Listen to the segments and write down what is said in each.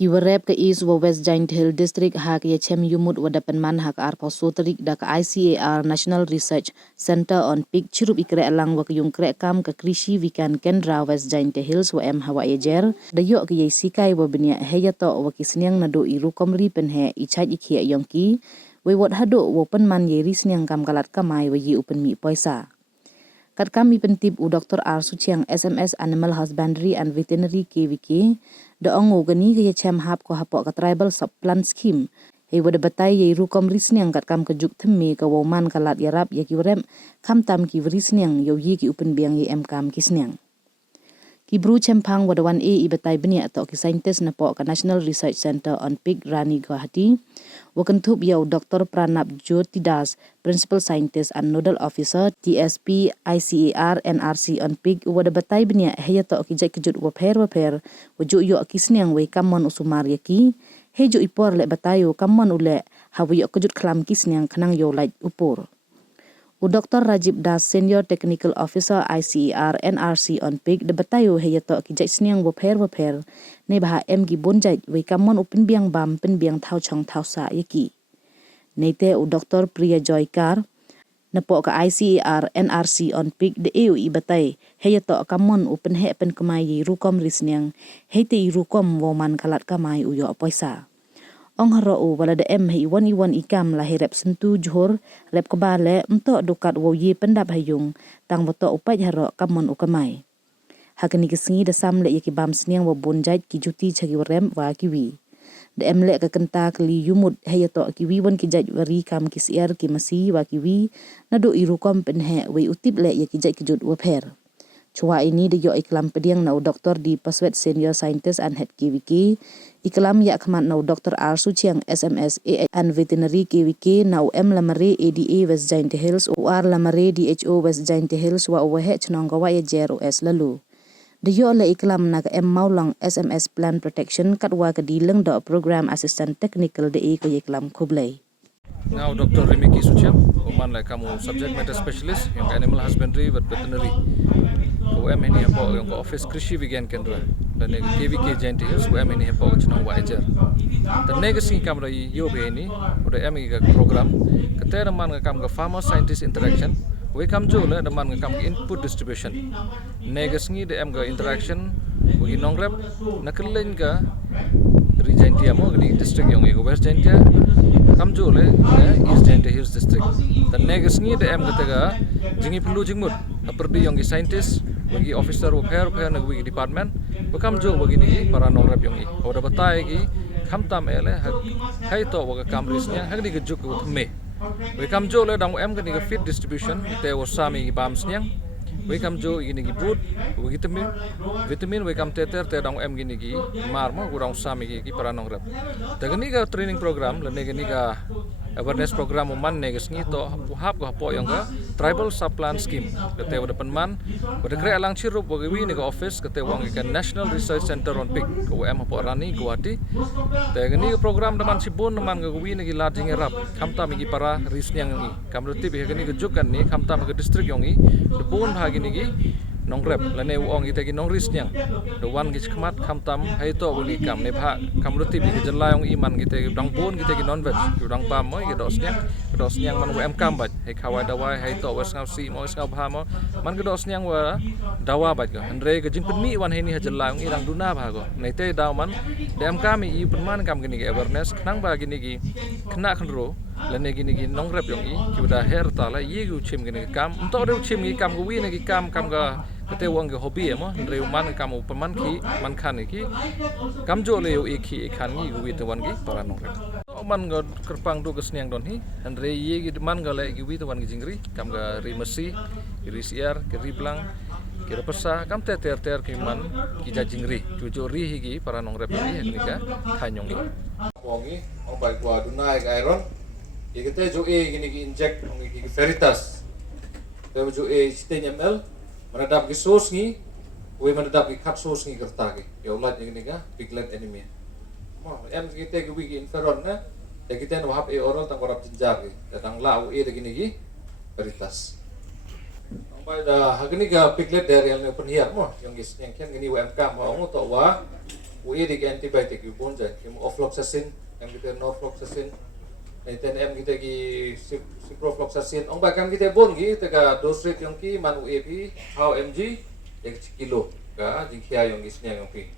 Kiwarep ke East wa West Giant Hill District hak ya chem yumut wadapan man hak arpa sotrik da ke ICAR National Research Center on Pig chirup ikre alang wa yung kre kam ke Krishi Vikan Kendra West Giant Hills wa em hawa ejer da yok ke sikai wa benia heya to wa kisniang nado iru komri pen he ichaj ikhia yongki we wat hado wa pen man ye risniang kam kalat kamai wa yi upen mi poisa. Kat kami pentip u Dr. R. Suchiang SMS Animal Husbandry and Veterinary KVK da ongo gani ke chem hap ko hapok ke tribal subplant scheme he wada batai ye rukom risniang kat kam kejuk themme ke woman kalat yarap ya kiwrem kam tam ki risniang yo yi ki upen biang ye em kam kisniang ki bru chempang wada 1A i batai benia to ki scientist na po ka National Research Center on Pig Rani Guwahati wakan thup yaw Dr. Pranab Jyotidas Principal Scientist and Nodal Officer TSP ICAR NRC on Pig wada batai benia heya to ki jai kejut waper waju yo kisniang we kamon usumar yaki hejo ipor le batayo kamon ule hawi yo kejut klam kisniang kanang yo lait upur. U Dr. Rajib Das Senior Technical Officer ICAR NRC on Pig de batayo heya to ki jai sniang waper ne baha em gi bonjai we kamon upin biang bam pen biang thau chong thau sa yaki. Neite u Dr. Priya Joykar na po ka ICAR NRC on Pig de eu i batai heya to kamon upen he pen kamai yi rukom risniang heite i rukom woman kalat kamai uyo poisa. Ong haro u wala de em hei iwan ikam lahi rep sentu johor rep kebale untuk dukat wo ye pendap hayung tang boto upai haro kamon ukamai. Hakani kesengi da sam le yaki bam sniang wo bonjait ki juti chagi warem wa kiwi. De em le ke kenta kli yumut heya to kiwi wan ki jait wari kam kisiar ki masi wa kiwi na do irukom penhe we utip le yaki jait kejut waper. Chua ini de yo iklam pediang na doktor di Paswet Senior Scientist and Head KVK iklam ya khamat na Dr. R. Suchiang SMS and Veterinary KVK na M lamare ADA West Giant Hills UR lamare DHO West Giant Hills wa uwahe chnong gawa ya JROS lalu. De yo le iklam na M Maulang SMS Plan Protection katwa ke dileng do Program Assistant Technical de ko iklam kublai. Now Dr. Remiki Suchiang, woman like kamu subject matter specialist yang animal husbandry but veterinary. UM ini apa yang office Krishi Vikan Kendra dan KVK Giant Hills UM ini apa cnong wa ejer. Dan negasi kamera yo be ini udah em ga program ketera man ga kam ga farmer scientist interaction we kam jo le da man ga kam input distribution. Negasi de em ga interaction we nongrep nakeleng ga Rijantia mo gini district yang ego West Jantia kam jo le East Giant Hills district. Dan negasi de em ga jingi perlu jingmut perdi yang scientist bagi officer repair nag wigi department bekam jo bagi ni para nongrep yang oda batai gi khamtam ele hai to waga kamrisnya hak ni gejuk ku thme we kam jo le dang em ga ni feed distribution te osami bams nyang we kam jo gini gi bud we vitamin we kam teter te dang em gini gi mar mo gurang sami gi para nongrep te gini ga training program le gini ga awareness program man neges ngi to hap ko hapo yang ga tribal subplant scheme kete wada penman wada kre alang chirup wagi wi ni ga office kete wang ikan National Research Center on Pig ko em hapo rani Guwahati te gni program daman sibon man ga wi ni la jing rap khamta mi gi para risnyang ngi kamruti be gni gejukan ni khamta mi ga district yongi de bon bhagi ni gi nongrep lane uong ite gi nongris nyang the one gi khmat khamtam hai to uni kam ne bha kamruti bi gi jalai ong iman gi te dang bon gi te gi non veg dang pam mo gi dos nyang man em kam bat hai khawai dawai hai to was ngau si mo ngau bha mo man gi dos nyang wa dawa bat ga andre gi jing penmi wan hai ni ha jalai ong irang duna bha go nei te daw man de em kam i penman kam gi ni awareness nang ba gi ni gi khna khnro lane gini gi nongrep yong i ki udah her tala ye gu chim gini kam untuk de chim gi kam gu wi ne gi kam ga kete wang ge hobi mo re man kam upaman ki man khan ki kam jo le yo e ki khan gi gu wi te wan gi para nongrep man ga kerpang du gesniang don hi andre ye gi man ga le gi wi te wan gi jingri kam ga ri mesi ri siar ki ri blang ki pesa kam te ter ki man ki ja jingri jo ri hi gi para nongrep ni ga khanyong gi wongi ong bai kwa dunai ga iron kita jo gini inject ngi veritas te jo sitenya ml menadap ki sos ngi we menadap ki kap sos ngi kerta ki ya ulat gini ga piglet anemia mo em kita ki wigi inferon na te kita no hap oral tang korap jenjar ki tang lau gini gi veritas sampai da hagni ga piglet dari yang open here mo yang ken gini UMK mo to wa UE di antibiotic yu bon jai kim ofloxacin em kita norfloxacin naiten em kita gi ciprofloxacin ong ba kam kita bon gi tega dose rate yang ki man UE pi how mg ek kilo ga jing khia yang gi snya yang pi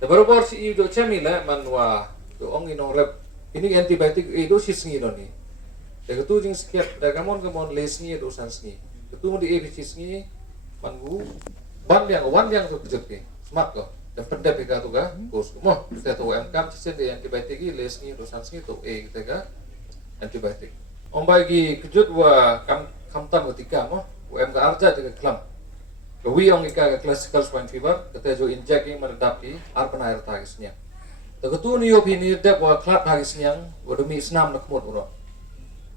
ta baru si yu do chemi la man wa do ong inong rep ini antibiotic e do sisngi no ni tega tu jing skiat da gamon les ni do sans ni tu mo di e sisngi man gu wan yang tu kejut ki smart ko dan pendap kita tu ga bos mo kita tu kam cisen de antibiotic gi les ni do sans ni tu e kita ga antibiotic ong bagi kejut wa kam tan ketika mo em ga arja de klam ke wi ong ka classical swine fever kita jo inject yang mendapi arpan air tagisnya to ketu ni yo pini de wa klat tagisnya wa demi snam nak mot ro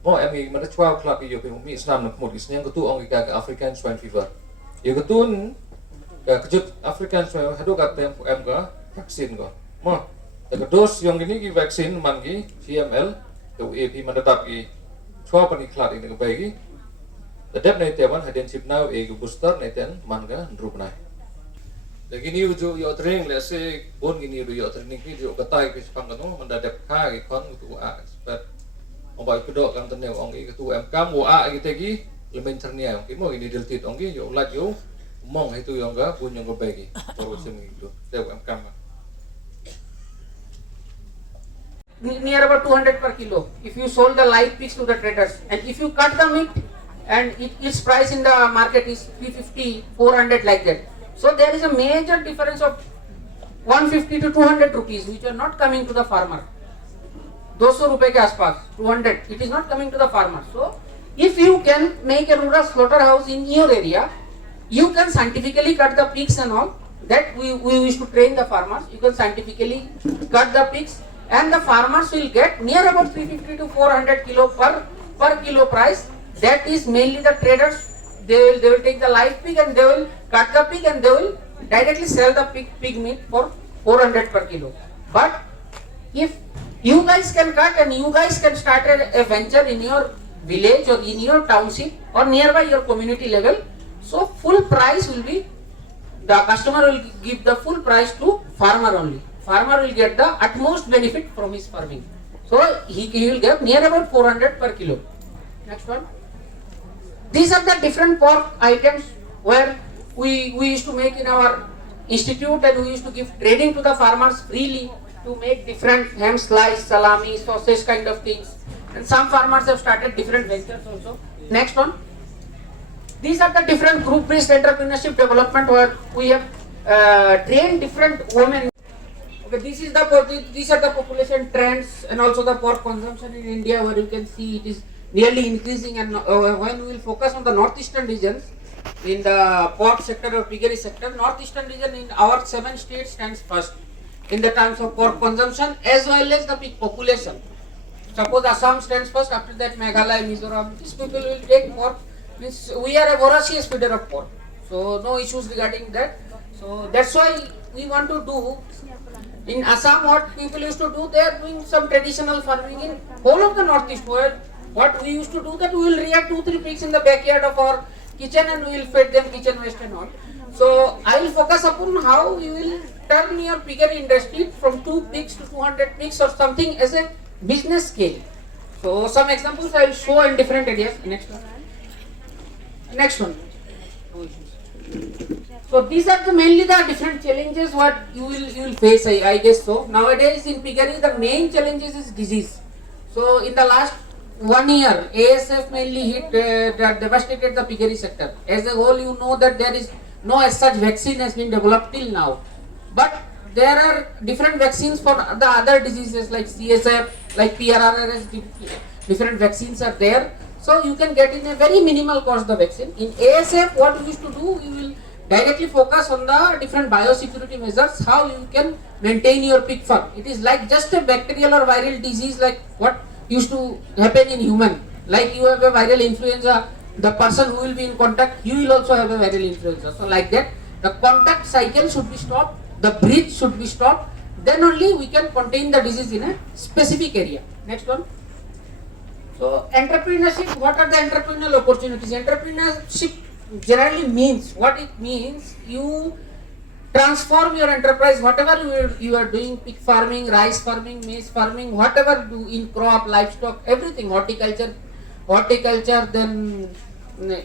mo em gi mana chwa klat yo pini mi snam nak mot gisnya ketu ong ka African swine fever yo ketun kejut African swine hadu ka tem em ga vaksin go mo te dos yang ini gi vaksin man gi CML to AP menetap gi chwa pani klat ini ke bagi Tadap na itewan hadin sip now e booster na iten manga drup na. Lagi ni ujo yo training le se bon gini yo training ki jo katai ki pang kanu mendadap ka ki kon tu a expert. Obai kedok kan teneu ong i ketu MK mo a ki tegi lemen cernia ki mo ini deltit ong ki yo lat yo mong itu yo ga pun yo bagi. Baru sem gitu. Teu MK ma. Near about 200 per kilo if you sold the live pigs to the traders, and if you cut the meat and its price in the market is 350, 400 like that. So there is a major difference of 150 to 200 rupees which are not coming to the farmer. 200 rupees ke aspas, 200, it is not coming to the farmer. So if you can make a rural slaughterhouse in your area, you can scientifically cut the pigs and all. That we wish to train the farmers. You can scientifically cut the pigs and the farmers will get near about 350 to 400 kilo per kilo price. That is mainly the traders. They will take the live pig and they will cut the pig and they will directly sell the pig meat for 400 per kilo. But if you guys can cut and you guys can start a venture in your village or in your township or nearby your community level, so full price will be, the customer will give the full price to farmer only. Farmer will get the utmost benefit from his farming. So he will get near about 400 per kilo. Next one. These are the different pork items where we used to make in our institute, and we used to give training to the farmers freely to make different ham slice, salami, sausage kind of things. And some farmers have started different ventures also. Next one. These are the different group-based entrepreneurship development where we have trained different women. Okay, these are the population trends and also the pork consumption in India, where you can see it is nearly increasing, and when we will focus on the northeastern regions in the pork sector or piggery sector, northeastern region in our 7 states stands first in the terms of pork consumption as well as the pig population. Suppose Assam stands first, after that Meghalaya, Mizoram. These people will take pork. Means we are a voracious feeder of pork, so no issues regarding that. So that's why we want to do. In Assam, what people used to do, they are doing some traditional farming in whole of the northeast, where what we used to do, that we will rear 2-3 pigs in the backyard of our kitchen and we will feed them kitchen waste and all. So I will focus upon how you will turn your piggery industry from 2 pigs to 200 pigs or something as a business scale. So some examples I will show in different areas. Next one. Next one. So these are mainly the different challenges what you will face, I guess so. Nowadays in piggery the main challenges is disease. So in the last 1 year, ASF mainly hit, devastated the piggery sector. As a whole, you know that there is no as such vaccine has been developed till now. But there are different vaccines for the other diseases like CSF, like PRRS, different vaccines are there. So you can get in a very minimal cost the vaccine. In ASF, what we used to do, we will directly focus on the different biosecurity measures, how you can maintain your pig farm. It is like just a bacterial or viral disease like what used to happen in human. Like you have a viral influenza, the person who will be in contact, he will also have a viral influenza. So like that, the contact cycle should be stopped, the breath should be stopped, then only we can contain the disease in a specific area. Next one. So entrepreneurship, what are the entrepreneurial opportunities? Entrepreneurship generally means, what it means, you transform your enterprise, whatever you are doing, pig farming, rice farming, maize farming, whatever do in crop, livestock, everything, horticulture, then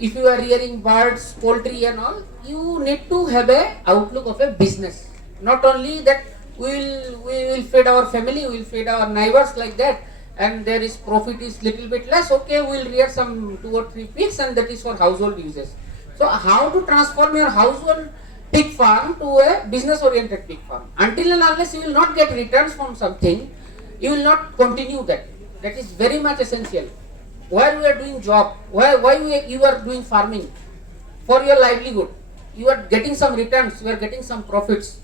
if you are rearing birds, poultry and all, you need to have a outlook of a business. Not only that we will feed our family, we will feed our neighbors like that, and there is profit is little bit less, okay, we will rear some 2 or 3 pigs and that is for household uses. So how to transform your household pig farm to a business oriented pig farm? Until and unless you will not get returns from something, you will not continue that. That is very much essential. While we are doing job, you are doing farming for your livelihood, you are getting some returns, you are getting some profits,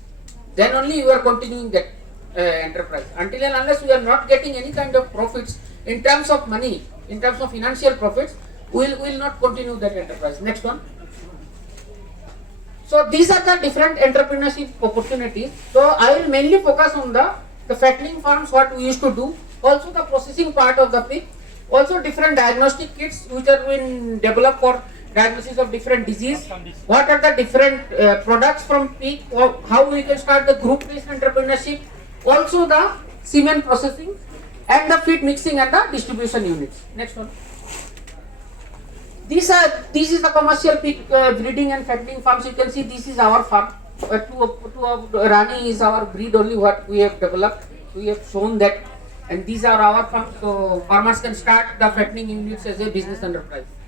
then only you are continuing that enterprise. Until and unless we are not getting any kind of profits in terms of money, in terms of financial profits, we will not continue that enterprise. Next one. So these are the different entrepreneurship opportunities. So I will mainly focus on the fattening farms, what we used to do, also the processing part of the pig, also different diagnostic kits which are being developed for diagnosis of different disease, what are the different products from pig, how we can start the group based entrepreneurship, also the semen processing and the feed mixing and the distribution units. Next one. This is the commercial pig breeding and fattening farms. You can see this is our farm. Two of Rani is our breed only what we have developed. We have shown that, and these are our farms. So farmers can start the fattening units as a business enterprise.